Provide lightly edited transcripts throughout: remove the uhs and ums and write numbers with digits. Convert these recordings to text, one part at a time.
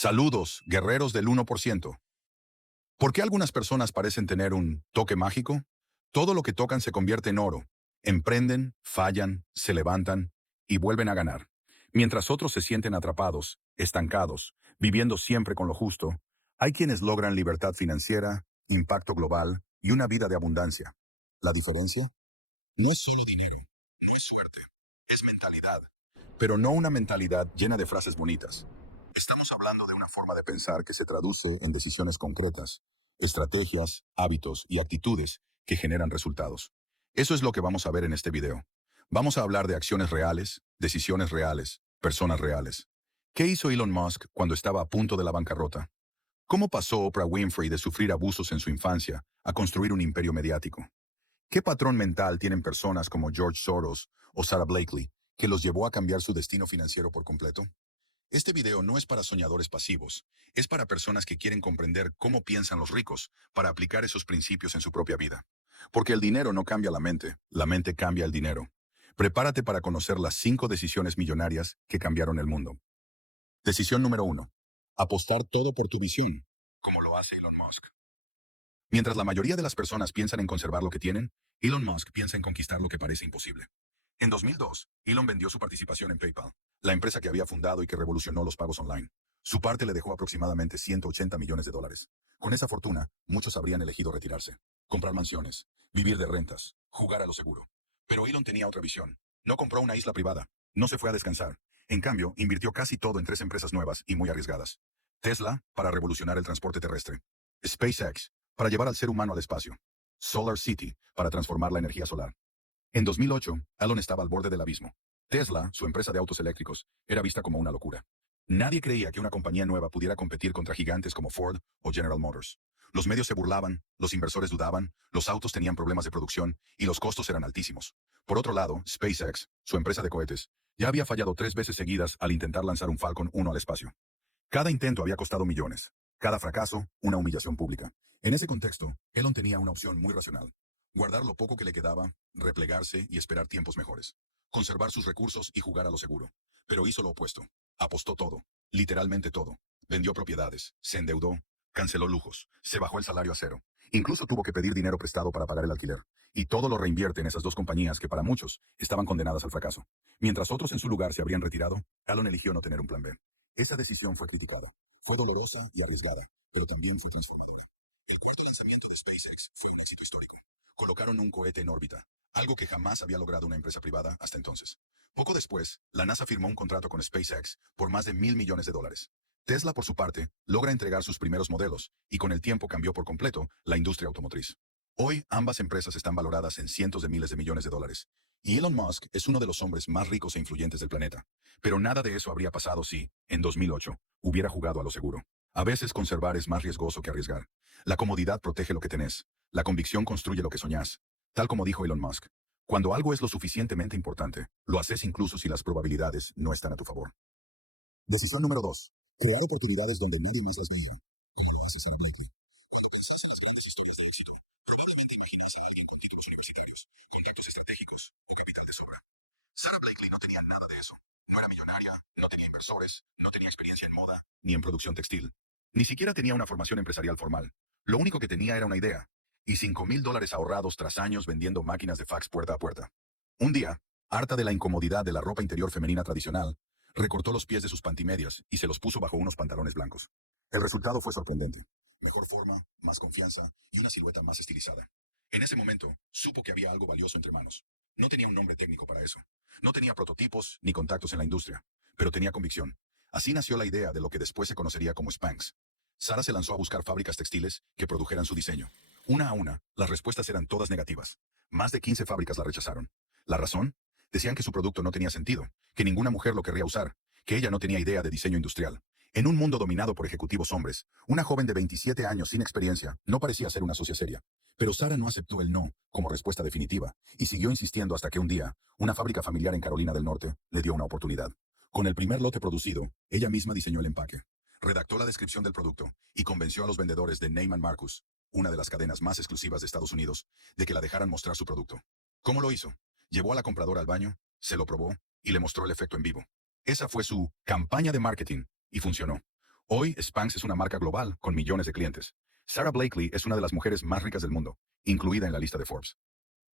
Saludos, guerreros del 1%. ¿Por qué algunas personas parecen tener un toque mágico? Todo lo que tocan se convierte en oro. Emprenden, fallan, se levantan y vuelven a ganar. Mientras otros se sienten atrapados, estancados, viviendo siempre con lo justo, hay quienes logran libertad financiera, impacto global y una vida de abundancia. ¿La diferencia? No es solo dinero, no es suerte, es mentalidad. Pero no una mentalidad llena de frases bonitas. Estamos hablando de una forma de pensar que se traduce en decisiones concretas, estrategias, hábitos y actitudes que generan resultados. Eso es lo que vamos a ver en este video. Vamos a hablar de acciones reales, decisiones reales, personas reales. ¿Qué hizo Elon Musk cuando estaba a punto de la bancarrota? ¿Cómo pasó Oprah Winfrey de sufrir abusos en su infancia a construir un imperio mediático? ¿Qué patrón mental tienen personas como George Soros o Sarah Blakely que los llevó a cambiar su destino financiero por completo? Este video no es para soñadores pasivos, es para personas que quieren comprender cómo piensan los ricos para aplicar esos principios en su propia vida. Porque el dinero no cambia la mente cambia el dinero. Prepárate para conocer las 5 decisiones millonarias que cambiaron el mundo. Decisión número 1. Apostar todo por tu visión, como lo hace Elon Musk. Mientras la mayoría de las personas piensan en conservar lo que tienen, Elon Musk piensa en conquistar lo que parece imposible. En 2002, Elon vendió su participación en PayPal, la empresa que había fundado y que revolucionó los pagos online. Su parte le dejó aproximadamente 180 millones de dólares. Con esa fortuna, muchos habrían elegido retirarse, comprar mansiones, vivir de rentas, jugar a lo seguro. Pero Elon tenía otra visión. No compró una isla privada, no se fue a descansar. En cambio, invirtió casi todo en 3 empresas nuevas y muy arriesgadas. Tesla, para revolucionar el transporte terrestre. SpaceX, para llevar al ser humano al espacio. Solar City, para transformar la energía solar. En 2008, Elon estaba al borde del abismo. Tesla, su empresa de autos eléctricos, era vista como una locura. Nadie creía que una compañía nueva pudiera competir contra gigantes como Ford o General Motors. Los medios se burlaban, los inversores dudaban, los autos tenían problemas de producción y los costos eran altísimos. Por otro lado, SpaceX, su empresa de cohetes, ya había fallado 3 veces seguidas al intentar lanzar un Falcon 1 al espacio. Cada intento había costado millones. Cada fracaso, una humillación pública. En ese contexto, Elon tenía una opción muy racional. Guardar lo poco que le quedaba, replegarse y esperar tiempos mejores. Conservar sus recursos y jugar a lo seguro. Pero hizo lo opuesto. Apostó todo. Literalmente todo. Vendió propiedades, se endeudó, canceló lujos, se bajó el salario a cero. Incluso tuvo que pedir dinero prestado para pagar el alquiler. Y todo lo reinvierte en esas 2 compañías que para muchos estaban condenadas al fracaso. Mientras otros en su lugar se habrían retirado, Elon eligió no tener un plan B. Esa decisión fue criticada. Fue dolorosa y arriesgada, pero también fue transformadora. El cuarto lanzamiento de SpaceX fue un éxito histórico. Colocaron un cohete en órbita, algo que jamás había logrado una empresa privada hasta entonces. Poco después, la NASA firmó un contrato con SpaceX por más de $1.000 millones. Tesla, por su parte, logra entregar sus primeros modelos, y con el tiempo cambió por completo la industria automotriz. Hoy, ambas empresas están valoradas en cientos de miles de millones de dólares. Y Elon Musk es uno de los hombres más ricos e influyentes del planeta. Pero nada de eso habría pasado si, en 2008, hubiera jugado a lo seguro. A veces conservar es más riesgoso que arriesgar. La comodidad protege lo que tenés. La convicción construye lo que soñás. Tal como dijo Elon Musk. Cuando algo es lo suficientemente importante, lo haces incluso si las probabilidades no están a tu favor. Decisión número 2. Crear oportunidades donde nadie más las veía. Como lo hace Sarah Blakely. Cuando piensas en las grandes historias de éxito, probablemente imaginas a alguien con títulos universitarios, contactos estratégicos o capital de sobra. Sarah Blakely no tenía nada de eso. No era millonaria, no tenía inversores, no tenía experiencia en moda, ni en producción textil. Ni siquiera tenía una formación empresarial formal. Lo único que tenía era una idea. Y $5.000 ahorrados tras años vendiendo máquinas de fax puerta a puerta. Un día, harta de la incomodidad de la ropa interior femenina tradicional, recortó los pies de sus pantimedias y se los puso bajo unos pantalones blancos. El resultado fue sorprendente. Mejor forma, más confianza y una silueta más estilizada. En ese momento, supo que había algo valioso entre manos. No tenía un nombre técnico para eso. No tenía prototipos ni contactos en la industria, pero tenía convicción. Así nació la idea de lo que después se conocería como Spanx. Sara se lanzó a buscar fábricas textiles que produjeran su diseño. Una a una, las respuestas eran todas negativas. Más de 15 fábricas la rechazaron. ¿La razón? Decían que su producto no tenía sentido, que ninguna mujer lo querría usar, que ella no tenía idea de diseño industrial. En un mundo dominado por ejecutivos hombres, una joven de 27 años sin experiencia no parecía ser una socia seria. Pero Sara no aceptó el no como respuesta definitiva y siguió insistiendo hasta que un día, una fábrica familiar en Carolina del Norte le dio una oportunidad. Con el primer lote producido, ella misma diseñó el empaque, redactó la descripción del producto y convenció a los vendedores de Neiman Marcus, una de las cadenas más exclusivas de Estados Unidos, de que la dejaran mostrar su producto. ¿Cómo lo hizo? Llevó a la compradora al baño, se lo probó y le mostró el efecto en vivo. Esa fue su campaña de marketing y funcionó. Hoy, Spanx es una marca global con millones de clientes. Sarah Blakely es una de las mujeres más ricas del mundo, incluida en la lista de Forbes.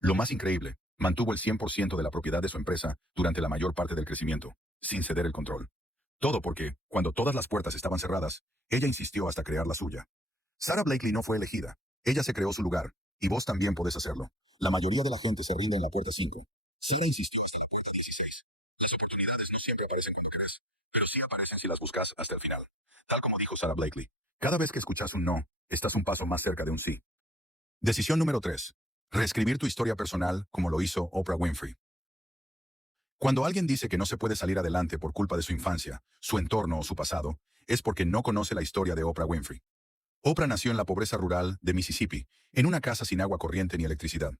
Lo más increíble, mantuvo el 100% de la propiedad de su empresa durante la mayor parte del crecimiento, sin ceder el control. Todo porque, cuando todas las puertas estaban cerradas, ella insistió hasta crear la suya. Sarah Blakely no fue elegida. Ella se creó su lugar, y vos también podés hacerlo. La mayoría de la gente se rinde en la puerta 5. Sarah insistió hasta la puerta 16. Las oportunidades no siempre aparecen cuando querés, pero sí aparecen si las buscas hasta el final. Tal como dijo Sarah Blakely. Cada vez que escuchas un no, estás un paso más cerca de un sí. Decisión número 3. Reescribir tu historia personal como lo hizo Oprah Winfrey. Cuando alguien dice que no se puede salir adelante por culpa de su infancia, su entorno o su pasado, es porque no conoce la historia de Oprah Winfrey. Oprah nació en la pobreza rural de Mississippi, en una casa sin agua corriente ni electricidad.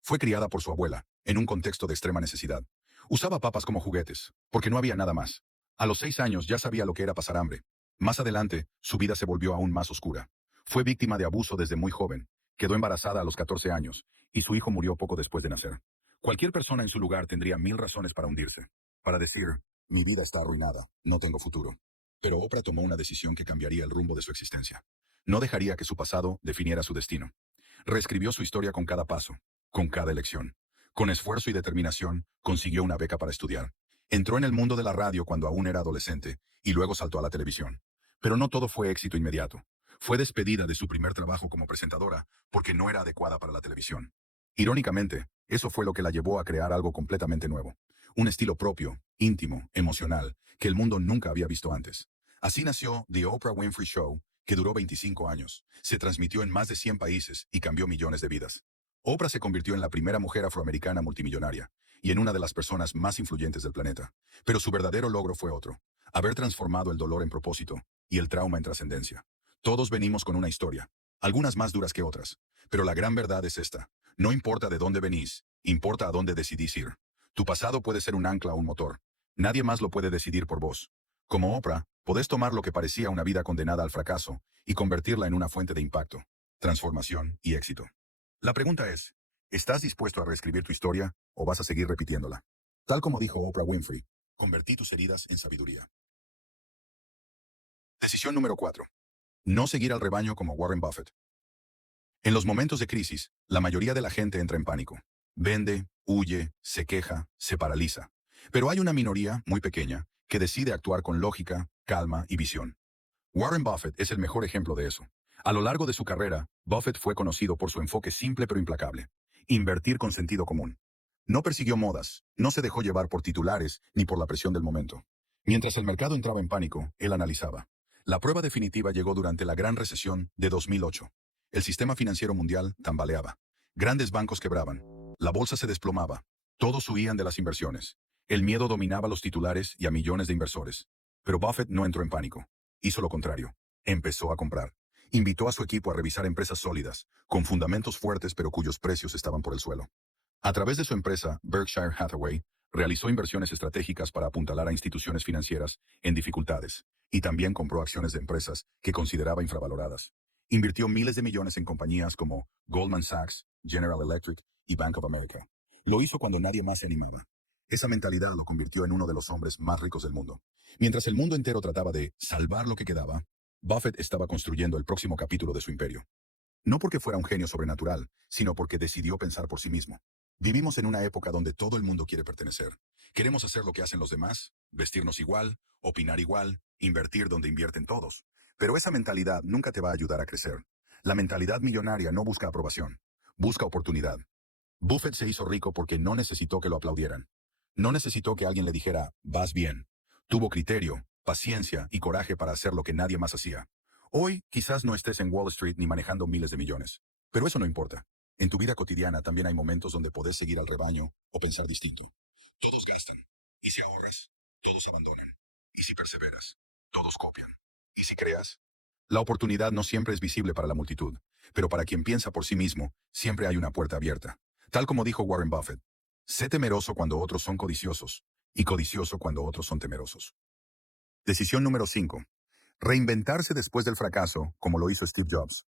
Fue criada por su abuela, en un contexto de extrema necesidad. Usaba papas como juguetes, porque no había nada más. A los 6 años ya sabía lo que era pasar hambre. Más adelante, su vida se volvió aún más oscura. Fue víctima de abuso desde muy joven. Quedó embarazada a los 14 años, y su hijo murió poco después de nacer. Cualquier persona en su lugar tendría 1000 razones para hundirse. Para decir, mi vida está arruinada, no tengo futuro. Pero Oprah tomó una decisión que cambiaría el rumbo de su existencia. No dejaría que su pasado definiera su destino. Reescribió su historia con cada paso, con cada elección. Con esfuerzo y determinación, consiguió una beca para estudiar. Entró en el mundo de la radio cuando aún era adolescente, y luego saltó a la televisión. Pero no todo fue éxito inmediato. Fue despedida de su primer trabajo como presentadora, porque no era adecuada para la televisión. Irónicamente, eso fue lo que la llevó a crear algo completamente nuevo. Un estilo propio, íntimo, emocional, que el mundo nunca había visto antes. Así nació The Oprah Winfrey Show, que duró 25 años, se transmitió en más de 100 países y cambió millones de vidas. Oprah se convirtió en la primera mujer afroamericana multimillonaria y en una de las personas más influyentes del planeta. Pero su verdadero logro fue otro: haber transformado el dolor en propósito y el trauma en trascendencia. Todos venimos con una historia, algunas más duras que otras, pero la gran verdad es esta: no importa de dónde venís, importa a dónde decidís ir. Tu pasado puede ser un ancla o un motor. Nadie más lo puede decidir por vos. Como Oprah, podés tomar lo que parecía una vida condenada al fracaso y convertirla en una fuente de impacto, transformación y éxito. La pregunta es, ¿estás dispuesto a reescribir tu historia o vas a seguir repitiéndola? Tal como dijo Oprah Winfrey, convertí tus heridas en sabiduría. Decisión número 4. No seguir al rebaño como Warren Buffett. En los momentos de crisis, la mayoría de la gente entra en pánico. Vende, huye, se queja, se paraliza. Pero hay una minoría, muy pequeña, que decide actuar con lógica, calma y visión. Warren Buffett es el mejor ejemplo de eso. A lo largo de su carrera, Buffett fue conocido por su enfoque simple pero implacable: invertir con sentido común. No persiguió modas, no se dejó llevar por titulares ni por la presión del momento. Mientras el mercado entraba en pánico, él analizaba. La prueba definitiva llegó durante la gran recesión de 2008. El sistema financiero mundial tambaleaba. Grandes bancos quebraban. La bolsa se desplomaba. Todos huían de las inversiones. El miedo dominaba los titulares y a millones de inversores. Pero Buffett no entró en pánico. Hizo lo contrario. Empezó a comprar. Invitó a su equipo a revisar empresas sólidas, con fundamentos fuertes pero cuyos precios estaban por el suelo. A través de su empresa, Berkshire Hathaway, realizó inversiones estratégicas para apuntalar a instituciones financieras en dificultades, y también compró acciones de empresas que consideraba infravaloradas. Invirtió miles de millones en compañías como Goldman Sachs, General Electric y Bank of America. Lo hizo cuando nadie más se animaba. Esa mentalidad lo convirtió en uno de los hombres más ricos del mundo. Mientras el mundo entero trataba de salvar lo que quedaba, Buffett estaba construyendo el próximo capítulo de su imperio. No porque fuera un genio sobrenatural, sino porque decidió pensar por sí mismo. Vivimos en una época donde todo el mundo quiere pertenecer. Queremos hacer lo que hacen los demás, vestirnos igual, opinar igual, invertir donde invierten todos. Pero esa mentalidad nunca te va a ayudar a crecer. La mentalidad millonaria no busca aprobación, busca oportunidad. Buffett se hizo rico porque no necesitó que lo aplaudieran. No necesitó que alguien le dijera, vas bien. Tuvo criterio, paciencia y coraje para hacer lo que nadie más hacía. Hoy, quizás no estés en Wall Street ni manejando miles de millones. Pero eso no importa. En tu vida cotidiana también hay momentos donde podés seguir al rebaño o pensar distinto. Todos gastan. Y si ahorras, todos abandonan. Y si perseveras, todos copian. Y si creas, la oportunidad no siempre es visible para la multitud, pero para quien piensa por sí mismo, siempre hay una puerta abierta. Tal como dijo Warren Buffett, sé temeroso cuando otros son codiciosos, y codicioso cuando otros son temerosos. Decisión número 5. Reinventarse después del fracaso, como lo hizo Steve Jobs.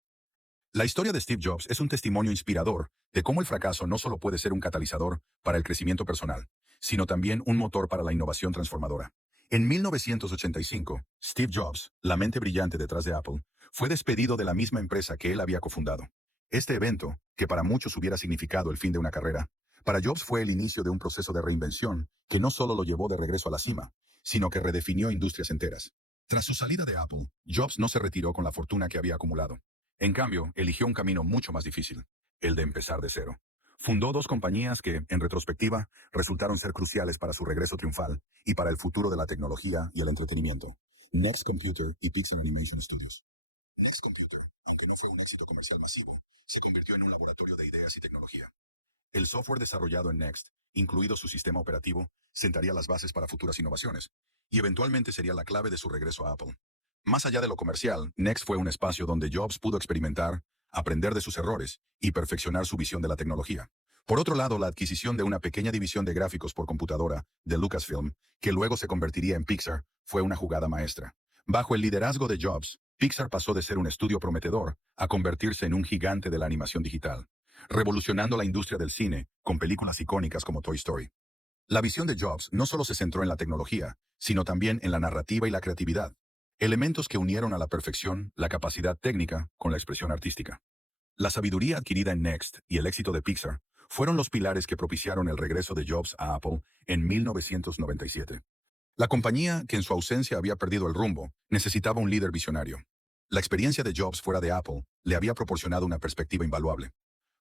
La historia de Steve Jobs es un testimonio inspirador de cómo el fracaso no solo puede ser un catalizador para el crecimiento personal, sino también un motor para la innovación transformadora. En 1985, Steve Jobs, la mente brillante detrás de Apple, fue despedido de la misma empresa que él había cofundado. Este evento, que para muchos hubiera significado el fin de una carrera, para Jobs fue el inicio de un proceso de reinvención que no solo lo llevó de regreso a la cima, sino que redefinió industrias enteras. Tras su salida de Apple, Jobs no se retiró con la fortuna que había acumulado. En cambio, eligió un camino mucho más difícil, el de empezar de cero. Fundó dos compañías que, en retrospectiva, resultaron ser cruciales para su regreso triunfal y para el futuro de la tecnología y el entretenimiento: Next Computer y Pixar Animation Studios. Next Computer, aunque no fue un éxito comercial masivo, se convirtió en un laboratorio de ideas y tecnología. El software desarrollado en Next, incluido su sistema operativo, sentaría las bases para futuras innovaciones, y eventualmente sería la clave de su regreso a Apple. Más allá de lo comercial, Next fue un espacio donde Jobs pudo experimentar, aprender de sus errores y perfeccionar su visión de la tecnología. Por otro lado, la adquisición de una pequeña división de gráficos por computadora, de Lucasfilm, que luego se convertiría en Pixar, fue una jugada maestra. Bajo el liderazgo de Jobs, Pixar pasó de ser un estudio prometedor a convertirse en un gigante de la animación digital, revolucionando la industria del cine con películas icónicas como Toy Story. La visión de Jobs no solo se centró en la tecnología, sino también en la narrativa y la creatividad, elementos que unieron a la perfección la capacidad técnica con la expresión artística. La sabiduría adquirida en Next y el éxito de Pixar fueron los pilares que propiciaron el regreso de Jobs a Apple en 1997. La compañía, que en su ausencia había perdido el rumbo, necesitaba un líder visionario. La experiencia de Jobs fuera de Apple le había proporcionado una perspectiva invaluable.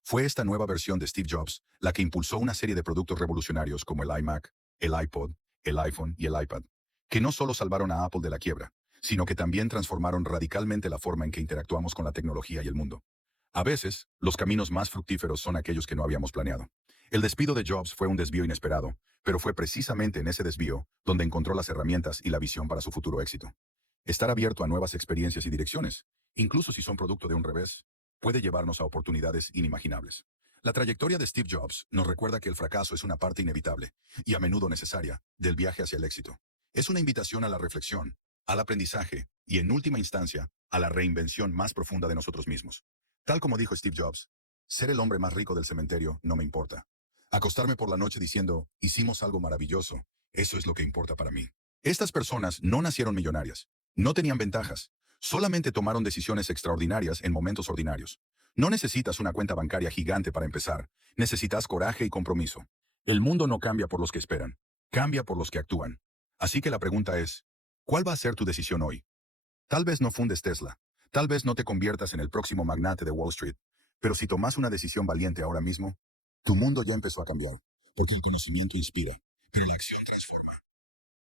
Fue esta nueva versión de Steve Jobs la que impulsó una serie de productos revolucionarios como el iMac, el iPod, el iPhone y el iPad, que no solo salvaron a Apple de la quiebra, sino que también transformaron radicalmente la forma en que interactuamos con la tecnología y el mundo. A veces, los caminos más fructíferos son aquellos que no habíamos planeado. El despido de Jobs fue un desvío inesperado, pero fue precisamente en ese desvío donde encontró las herramientas y la visión para su futuro éxito. Estar abierto a nuevas experiencias y direcciones, incluso si son producto de un revés, puede llevarnos a oportunidades inimaginables. La trayectoria de Steve Jobs nos recuerda que el fracaso es una parte inevitable, y a menudo necesaria, del viaje hacia el éxito. Es una invitación a la reflexión, al aprendizaje y, en última instancia, a la reinvención más profunda de nosotros mismos. Tal como dijo Steve Jobs, ser el hombre más rico del cementerio no me importa. Acostarme por la noche diciendo, hicimos algo maravilloso, eso es lo que importa para mí. Estas personas no nacieron millonarias, no tenían ventajas, solamente tomaron decisiones extraordinarias en momentos ordinarios. No necesitas una cuenta bancaria gigante para empezar, necesitas coraje y compromiso. El mundo no cambia por los que esperan, cambia por los que actúan. Así que la pregunta es, ¿cuál va a ser tu decisión hoy? Tal vez no fundes Tesla, tal vez no te conviertas en el próximo magnate de Wall Street, pero si tomas una decisión valiente ahora mismo, tu mundo ya empezó a cambiar, porque el conocimiento inspira, pero la acción transforma.